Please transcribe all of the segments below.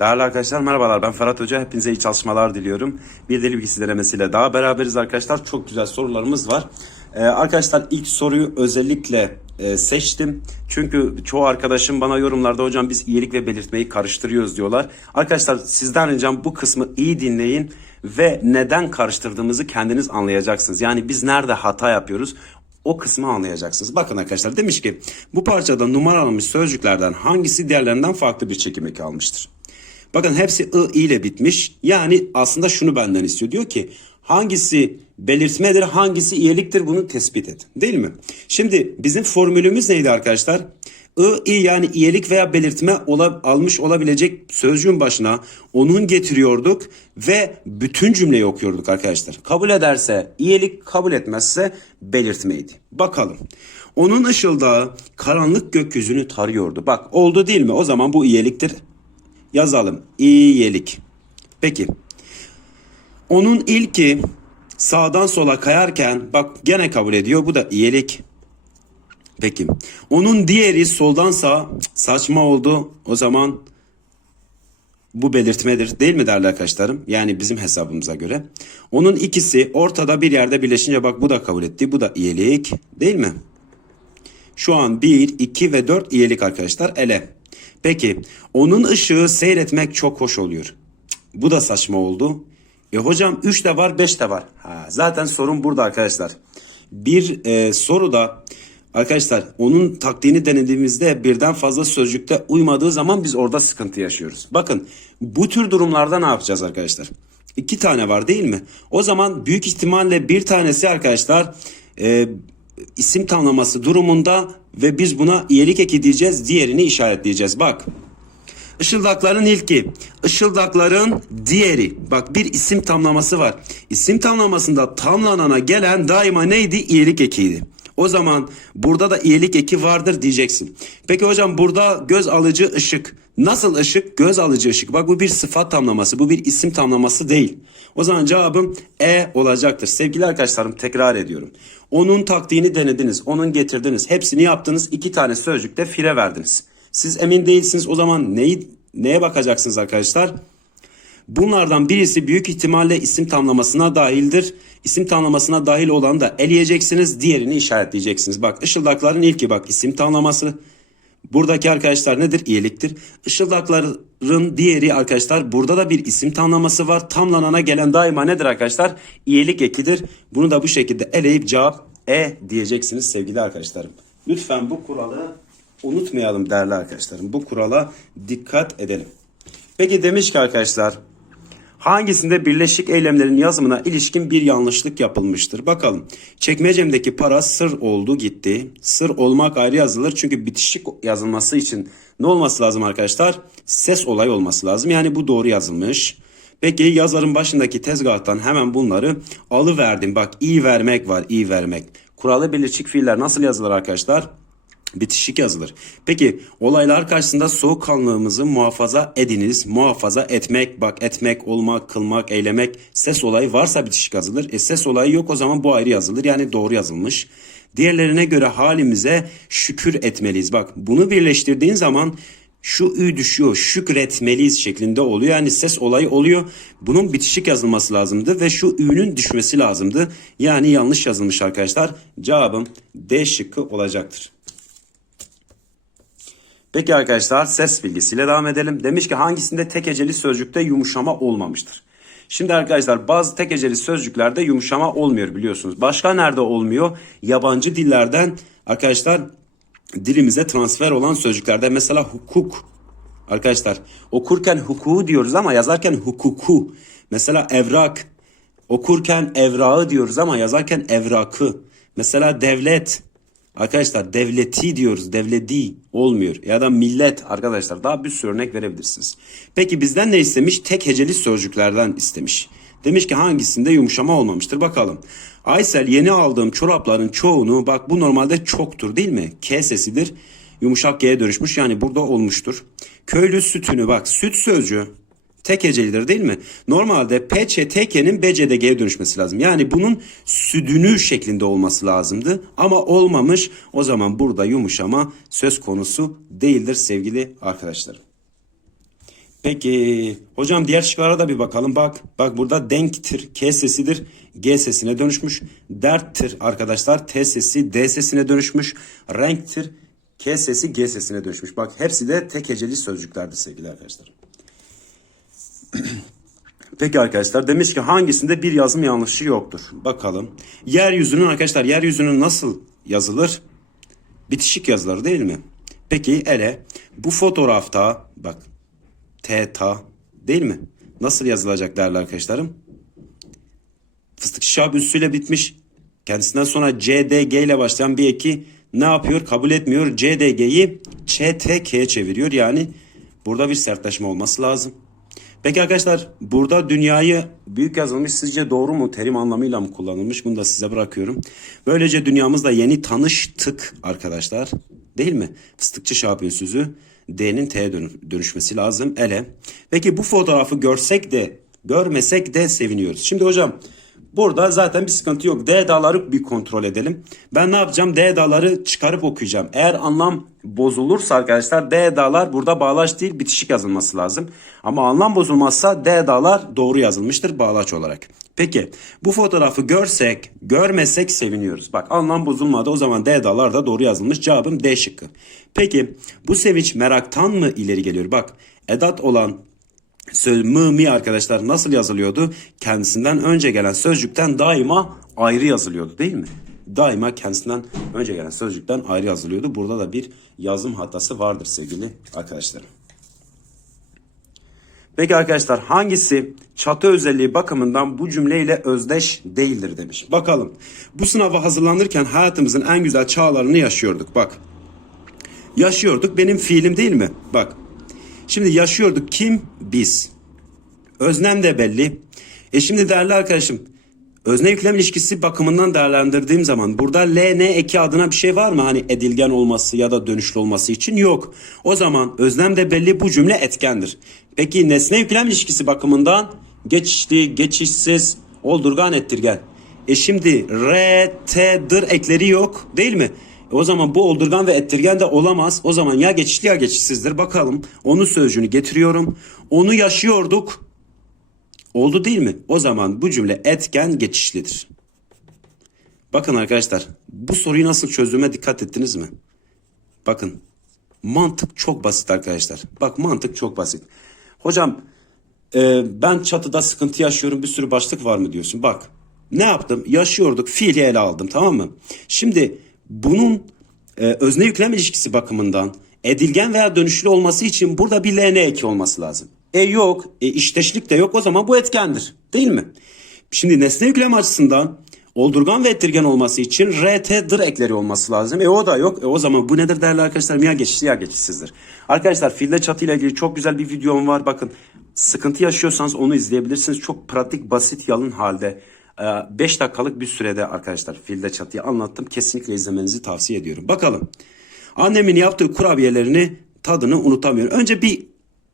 Değerli arkadaşlar merhabalar ben Ferhat Hoca. Hepinize iyi çalışmalar diliyorum. Bir deli bilgisi denemesiyle daha beraberiz arkadaşlar. Çok güzel sorularımız var. Ee, arkadaşlar ilk soruyu özellikle e, seçtim. Çünkü çoğu arkadaşım bana yorumlarda hocam biz iyilik ve belirtmeyi karıştırıyoruz diyorlar. Arkadaşlar sizden ricam bu kısmı iyi dinleyin ve neden karıştırdığımızı kendiniz anlayacaksınız. Yani biz nerede hata yapıyoruz o kısmı anlayacaksınız. Bakın arkadaşlar demiş ki bu parçada numaralanmış sözcüklerden hangisi diğerlerinden farklı bir çekim eki almıştır? Bakın hepsi ı ile bitmiş. Yani aslında şunu benden istiyor. Diyor ki hangisi belirtmedir, hangisi iyiliktir bunu tespit et. Değil mi? Şimdi bizim formülümüz neydi arkadaşlar? I, i yani iyilik veya belirtme ola, almış olabilecek sözcüğün başına onun getiriyorduk ve bütün cümleyi okuyorduk arkadaşlar. Kabul ederse iyilik, kabul etmezse belirtmeydi. Bakalım. Onun ışıldağı karanlık gökyüzünü tarıyordu. Bak oldu değil mi? O zaman bu iyiliktir. Yazalım. İyilik. Peki. Onun ilki sağdan sola kayarken bak gene kabul ediyor. Bu da iyilik. Peki. Onun diğeri soldan Cık, saçma oldu. O zaman bu belirtmedir değil mi değerli arkadaşlarım? Yani bizim hesabımıza göre. Onun ikisi ortada bir yerde birleşince bak bu da kabul etti. Bu da iyilik değil mi? Şu an 1, 2 ve 4 iyilik arkadaşlar ele. Peki onun ışığı seyretmek çok hoş oluyor. Bu da saçma oldu. E hocam 3 de var 5 de var. Ha, zaten sorun burada arkadaşlar. Bir e, soruda arkadaşlar onun taktiğini denediğimizde birden fazla sözcükte uymadığı zaman biz orada sıkıntı yaşıyoruz. Bakın bu tür durumlarda ne yapacağız arkadaşlar? İki tane var değil mi? O zaman büyük ihtimalle bir tanesi arkadaşlar e, isim tamlaması durumunda ve biz buna iyilik eki diyeceğiz. Diğerini işaretleyeceğiz. Bak. Işıldakların ilki, ışıldakların diğeri. Bak bir isim tamlaması var. İsim tamlamasında tamlanana gelen daima neydi? İyilik ekiydi. O zaman burada da iyilik eki vardır diyeceksin. Peki hocam burada göz alıcı ışık. Nasıl ışık? Göz alıcı ışık. Bak bu bir sıfat tamlaması. Bu bir isim tamlaması değil. O zaman cevabım E olacaktır. Sevgili arkadaşlarım tekrar ediyorum. Onun taktiğini denediniz. Onun getirdiniz. Hepsini yaptınız. iki tane sözcükte fire verdiniz. Siz emin değilsiniz. O zaman neyi, neye bakacaksınız arkadaşlar? Bunlardan birisi büyük ihtimalle isim tamlamasına dahildir. İsim tamlamasına dahil olanı da eleyeceksiniz. Diğerini işaretleyeceksiniz. Bak ışıldakların ilki bak isim tamlaması. Buradaki arkadaşlar nedir? İyiliktir. Işıldakların diğeri arkadaşlar burada da bir isim tamlaması var. Tamlanana gelen daima nedir arkadaşlar? İyilik ekidir. Bunu da bu şekilde eleyip cevap E diyeceksiniz sevgili arkadaşlarım. Lütfen bu kuralı unutmayalım değerli arkadaşlarım. Bu kurala dikkat edelim. Peki demiş ki arkadaşlar hangisinde birleşik eylemlerin yazımına ilişkin bir yanlışlık yapılmıştır? Bakalım. Çekmecemdeki para sır oldu gitti. Sır olmak ayrı yazılır çünkü bitişik yazılması için ne olması lazım arkadaşlar? Ses olayı olması lazım. Yani bu doğru yazılmış. Peki yazarın başındaki tezgahtan hemen bunları alıverdim. Bak iyi vermek var iyi vermek. Kuralı birleşik fiiller nasıl yazılır arkadaşlar? Bitişik yazılır. Peki olaylar karşısında soğukkanlılığımızı muhafaza ediniz. Muhafaza etmek, bak etmek, olmak, kılmak, eylemek ses olayı varsa bitişik yazılır. E ses olayı yok o zaman bu ayrı yazılır. Yani doğru yazılmış. Diğerlerine göre halimize şükür etmeliyiz. Bak bunu birleştirdiğin zaman şu ü düşüyor, şükretmeliyiz şeklinde oluyor. Yani ses olayı oluyor. Bunun bitişik yazılması lazımdı ve şu ü'nün düşmesi lazımdı. Yani yanlış yazılmış arkadaşlar. Cevabım D şıkkı olacaktır. Peki arkadaşlar ses bilgisiyle devam edelim. Demiş ki hangisinde tek heceli sözcükte yumuşama olmamıştır? Şimdi arkadaşlar bazı tek heceli sözcüklerde yumuşama olmuyor biliyorsunuz. Başka nerede olmuyor? Yabancı dillerden arkadaşlar dilimize transfer olan sözcüklerde mesela hukuk. Arkadaşlar okurken hukuku diyoruz ama yazarken hukuku. Mesela evrak. Okurken evrağı diyoruz ama yazarken evrakı. Mesela devlet. Arkadaşlar devleti diyoruz. Devleti olmuyor. Ya da millet arkadaşlar daha bir sürü örnek verebilirsiniz. Peki bizden ne istemiş? Tek heceli sözcüklerden istemiş. Demiş ki hangisinde yumuşama olmamıştır bakalım. Aysel yeni aldığım çorapların çoğunu bak bu normalde çoktur değil mi? K sesidir. Yumuşak G'ye dönüşmüş yani burada olmuştur. Köylü sütünü bak süt sözcüğü tek hecelidir değil mi? Normalde P, Ç, T, K'nin B, C'de G'ye dönüşmesi lazım. Yani bunun südünü şeklinde olması lazımdı. Ama olmamış. O zaman burada yumuşama söz konusu değildir sevgili arkadaşlarım. Peki hocam diğer şıklara da bir bakalım. Bak bak burada denktir. K sesidir. G sesine dönüşmüş. Derttir arkadaşlar. T sesi D sesine dönüşmüş. Renktir. K sesi G sesine dönüşmüş. Bak hepsi de tek heceli sözcüklerdi sevgili arkadaşlar. Peki arkadaşlar demiş ki hangisinde bir yazım yanlışı yoktur? Bakalım. Yeryüzünün arkadaşlar yeryüzünün nasıl yazılır? Bitişik yazılır değil mi? Peki ele bu fotoğrafta bak teta değil mi? Nasıl yazılacak değerli arkadaşlarım? Fıstık şahap üssüyle bitmiş. Kendisinden sonra CDG ile başlayan bir eki ne yapıyor? Kabul etmiyor. CDG'yi ÇTK'ye çeviriyor. Yani burada bir sertleşme olması lazım. Peki arkadaşlar burada dünyayı büyük yazılmış sizce doğru mu? Terim anlamıyla mı kullanılmış? Bunu da size bırakıyorum. Böylece dünyamızla yeni tanıştık arkadaşlar. Değil mi? Fıstıkçı şahap ünsüzü D'nin T'ye dönü- dönüşmesi lazım. Ele. Peki bu fotoğrafı görsek de görmesek de seviniyoruz. Şimdi hocam Burada zaten bir sıkıntı yok. D dağları bir kontrol edelim. Ben ne yapacağım? D dağları çıkarıp okuyacağım. Eğer anlam bozulursa arkadaşlar D dağlar burada bağlaç değil bitişik yazılması lazım. Ama anlam bozulmazsa D dağlar doğru yazılmıştır bağlaç olarak. Peki bu fotoğrafı görsek, görmesek seviniyoruz. Bak anlam bozulmadı o zaman D dağlar da doğru yazılmış. Cevabım D şıkkı. Peki bu sevinç meraktan mı ileri geliyor? Bak edat olan mı mi arkadaşlar nasıl yazılıyordu? Kendisinden önce gelen sözcükten daima ayrı yazılıyordu değil mi? Daima kendisinden önce gelen sözcükten ayrı yazılıyordu. Burada da bir yazım hatası vardır sevgili arkadaşlarım. Peki arkadaşlar hangisi çatı özelliği bakımından bu cümleyle özdeş değildir demiş. Bakalım. Bu sınava hazırlanırken hayatımızın en güzel çağlarını yaşıyorduk. Bak. Yaşıyorduk benim fiilim değil mi? Bak. Şimdi yaşıyorduk kim? Biz. Öznem de belli. E şimdi değerli arkadaşım özne yüklem ilişkisi bakımından değerlendirdiğim zaman burada L, N eki adına bir şey var mı? Hani edilgen olması ya da dönüşlü olması için yok. O zaman öznem de belli bu cümle etkendir. Peki nesne yüklem ilişkisi bakımından geçişli, geçişsiz, oldurgan, ettirgen. E şimdi R, T, dır ekleri yok değil mi? O zaman bu oldurgan ve ettirgen de olamaz. O zaman ya geçişli ya geçişsizdir. Bakalım onun sözcüğünü getiriyorum. Onu yaşıyorduk. Oldu değil mi? O zaman bu cümle etken geçişlidir. Bakın arkadaşlar bu soruyu nasıl çözdüğüme dikkat ettiniz mi? Bakın mantık çok basit arkadaşlar. Bak mantık çok basit. Hocam e, ben çatıda sıkıntı yaşıyorum bir sürü başlık var mı diyorsun. Bak ne yaptım? Yaşıyorduk fiili ele aldım tamam mı? Şimdi bunun e, özne yüklem ilişkisi bakımından edilgen veya dönüşlü olması için burada bir LN eki olması lazım. E yok, e, işteşlik de yok o zaman bu etkendir değil mi? Şimdi nesne yüklem açısından oldurgan ve ettirgen olması için RT dır ekleri olması lazım. E o da yok. E o zaman bu nedir değerli arkadaşlar? Ya geçişli ya geçişsizdir. Arkadaşlar fiilde çatı ile ilgili çok güzel bir videom var. Bakın sıkıntı yaşıyorsanız onu izleyebilirsiniz. Çok pratik, basit, yalın halde. 5 dakikalık bir sürede arkadaşlar fiilde çatıyı anlattım. Kesinlikle izlemenizi tavsiye ediyorum. Bakalım. Annemin yaptığı kurabiyelerini tadını unutamıyorum. Önce bir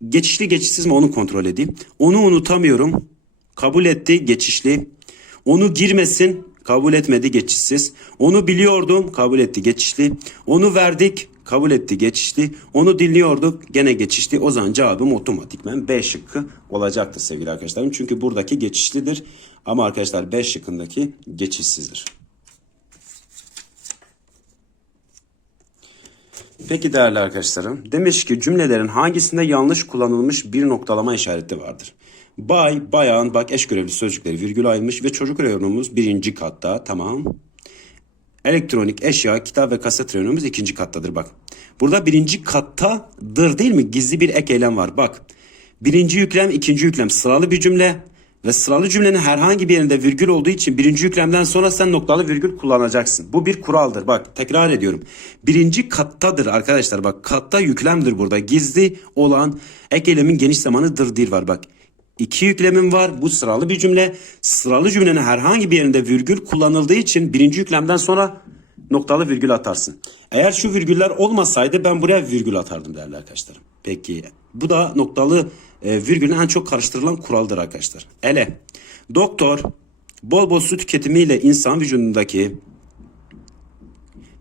geçişli geçişsiz mi onu kontrol edeyim. Onu unutamıyorum. Kabul etti geçişli. Onu girmesin kabul etmedi geçişsiz. Onu biliyordum kabul etti geçişli. Onu verdik kabul etti geçişli. Onu dinliyorduk gene geçişli. O zaman cevabım otomatikmen B şıkkı olacaktır sevgili arkadaşlarım. Çünkü buradaki geçişlidir. Ama arkadaşlar B şıkkındaki geçişsizdir. Peki değerli arkadaşlarım, demiş ki cümlelerin hangisinde yanlış kullanılmış bir noktalama işareti vardır? Bay, bayan, bak eş görevli sözcükleri virgül ayrılmış ve çocuk reyonumuz birinci katta, tamam. Elektronik, eşya, kitap ve kaset reyonumuz ikinci kattadır bak. Burada birinci kattadır değil mi? Gizli bir ek eylem var bak. Birinci yüklem, ikinci yüklem sıralı bir cümle. Ve sıralı cümlenin herhangi bir yerinde virgül olduğu için birinci yüklemden sonra sen noktalı virgül kullanacaksın. Bu bir kuraldır. Bak tekrar ediyorum. Birinci kattadır arkadaşlar. Bak katta yüklemdir burada. Gizli olan ek eylemin geniş zamanıdır dir var bak. İki yüklemim var. Bu sıralı bir cümle. Sıralı cümlenin herhangi bir yerinde virgül kullanıldığı için birinci yüklemden sonra noktalı virgül atarsın. Eğer şu virgüller olmasaydı ben buraya virgül atardım değerli arkadaşlarım. Peki bu da noktalı e, virgülün en çok karıştırılan kuraldır arkadaşlar. Ele. Doktor bol bol su tüketimiyle insan vücudundaki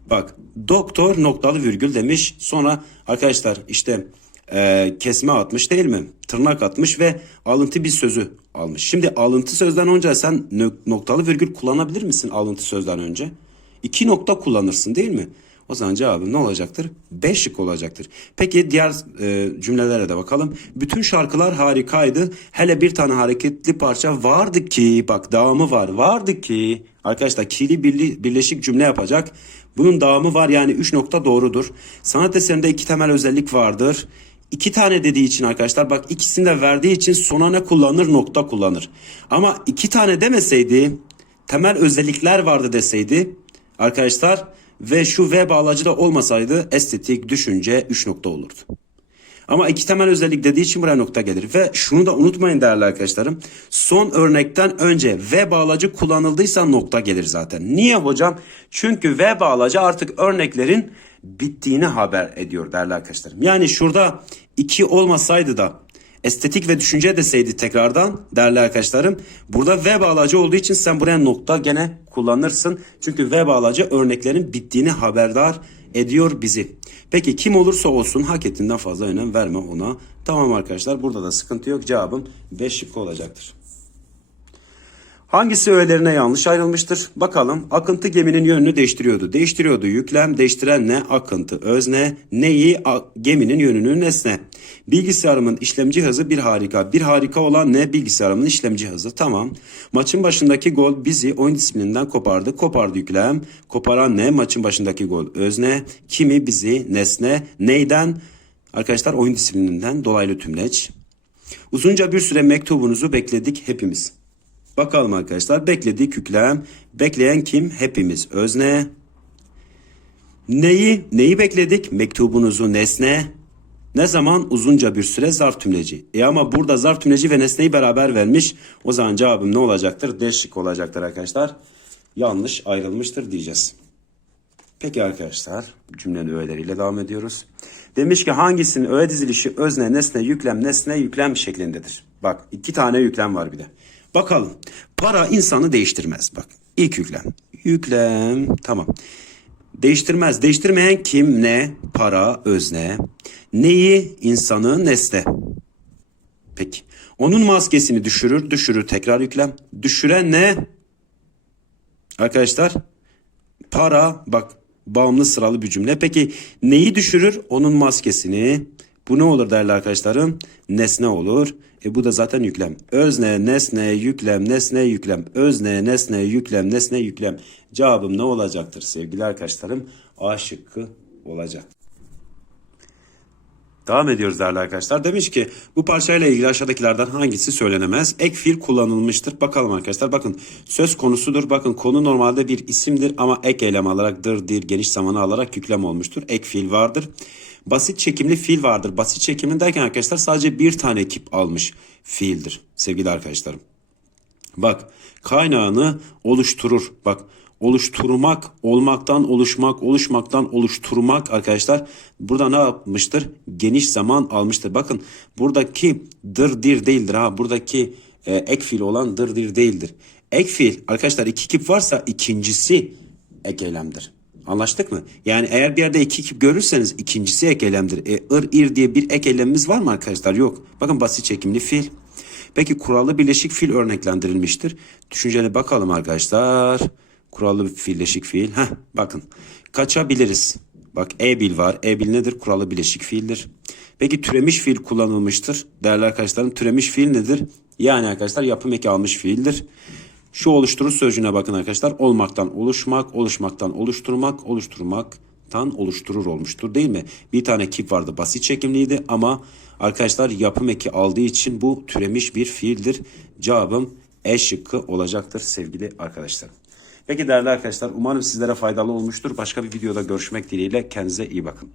bak doktor noktalı virgül demiş. Sonra arkadaşlar işte e, kesme atmış değil mi? Tırnak atmış ve alıntı bir sözü almış. Şimdi alıntı sözden önce sen noktalı virgül kullanabilir misin alıntı sözden önce? İki nokta kullanırsın değil mi? O zaman cevabım ne olacaktır? B şık olacaktır. Peki diğer e, cümlelere de bakalım. Bütün şarkılar harikaydı. Hele bir tane hareketli parça vardı ki bak devamı var. Vardı ki arkadaşlar kili birli, birleşik cümle yapacak. Bunun devamı var yani 3 nokta doğrudur. Sanat eserinde iki temel özellik vardır. İki tane dediği için arkadaşlar bak ikisini de verdiği için sona ne kullanır? Nokta kullanır. Ama iki tane demeseydi temel özellikler vardı deseydi arkadaşlar ve şu V bağlacı da olmasaydı estetik düşünce 3 nokta olurdu. Ama iki temel özellik dediği için buraya nokta gelir. Ve şunu da unutmayın değerli arkadaşlarım. Son örnekten önce V bağlacı kullanıldıysa nokta gelir zaten. Niye hocam? Çünkü V bağlacı artık örneklerin bittiğini haber ediyor değerli arkadaşlarım. Yani şurada iki olmasaydı da estetik ve düşünce deseydi tekrardan değerli arkadaşlarım. Burada V bağlacı olduğu için sen buraya nokta gene kullanırsın. Çünkü V bağlacı örneklerin bittiğini haberdar ediyor bizi. Peki kim olursa olsun hak ettiğinden fazla önem verme ona. Tamam arkadaşlar burada da sıkıntı yok. Cevabım 5 şıkkı olacaktır. Hangisi öğelerine yanlış ayrılmıştır? Bakalım. Akıntı geminin yönünü değiştiriyordu. Değiştiriyordu. Yüklem değiştiren ne? Akıntı. Özne. Neyi? A- geminin yönünü nesne. Bilgisayarımın işlemci hızı bir harika. Bir harika olan ne? Bilgisayarımın işlemci hızı. Tamam. Maçın başındaki gol bizi oyun disiplininden kopardı. Kopardı yüklem. Koparan ne? Maçın başındaki gol. Özne. Kimi? Bizi. Nesne. Neyden? Arkadaşlar oyun disiplininden dolaylı tümleç. Uzunca bir süre mektubunuzu bekledik hepimiz. Bakalım arkadaşlar. Bekledik yüklem. Bekleyen kim? Hepimiz. Özne. Neyi? Neyi bekledik? Mektubunuzu nesne. Ne zaman? Uzunca bir süre zarf tümleci. E ama burada zarf tümleci ve nesneyi beraber vermiş. O zaman cevabım ne olacaktır? D şık olacaktır arkadaşlar. Yanlış ayrılmıştır diyeceğiz. Peki arkadaşlar cümlenin öğeleriyle devam ediyoruz. Demiş ki hangisinin öğe dizilişi özne, nesne, yüklem, nesne, yüklem şeklindedir? Bak iki tane yüklem var bir de. Bakalım. Para insanı değiştirmez. Bak ilk yüklem. Yüklem tamam. Değiştirmez. Değiştirmeyen kim? Ne? Para, özne. Neyi? İnsanı, nesne. Peki. Onun maskesini düşürür, düşürür. Tekrar yüklem. Düşüren ne? Arkadaşlar para bak bağımlı sıralı bir cümle. Peki neyi düşürür? Onun maskesini. Bu ne olur değerli arkadaşlarım? Nesne olur. E bu da zaten yüklem. Özne, nesne, yüklem, nesne, yüklem. Özne, nesne, yüklem, nesne, yüklem. Cevabım ne olacaktır sevgili arkadaşlarım? A şıkkı olacak. Devam ediyoruz değerli arkadaşlar. Demiş ki bu parçayla ilgili aşağıdakilerden hangisi söylenemez? Ek fiil kullanılmıştır. Bakalım arkadaşlar bakın söz konusudur. Bakın konu normalde bir isimdir ama ek eylem alarak dır dir geniş zamanı alarak yüklem olmuştur. Ek fiil vardır. Basit çekimli fiil vardır. Basit çekimli derken arkadaşlar sadece bir tane kip almış fiildir sevgili arkadaşlarım. Bak kaynağını oluşturur. Bak oluşturmak, olmaktan oluşmak, oluşmaktan oluşturmak arkadaşlar burada ne yapmıştır? Geniş zaman almıştır. Bakın buradaki dır dir değildir ha. Buradaki e, ek fiil olan dır dir değildir. Ek fiil arkadaşlar iki kip varsa ikincisi ek eylemdir. Anlaştık mı? Yani eğer bir yerde iki görürseniz ikincisi ek eylemdir. E, ır ir diye bir ek eylemimiz var mı arkadaşlar? Yok. Bakın basit çekimli fiil. Peki kurallı birleşik fiil örneklendirilmiştir. Düşünceli bakalım arkadaşlar. Kurallı birleşik fiil. Heh, bakın. Kaçabiliriz. Bak e-bil var. E-bil nedir? Kurallı birleşik fiildir. Peki türemiş fiil kullanılmıştır. Değerli arkadaşlarım türemiş fiil nedir? Yani arkadaşlar yapım eki almış fiildir. Şu oluşturur sözcüğüne bakın arkadaşlar. Olmaktan oluşmak, oluşmaktan oluşturmak, oluşturmaktan oluşturur olmuştur değil mi? Bir tane kip vardı basit çekimliydi ama arkadaşlar yapım eki aldığı için bu türemiş bir fiildir. Cevabım E şıkkı olacaktır sevgili arkadaşlar. Peki değerli arkadaşlar umarım sizlere faydalı olmuştur. Başka bir videoda görüşmek dileğiyle kendinize iyi bakın.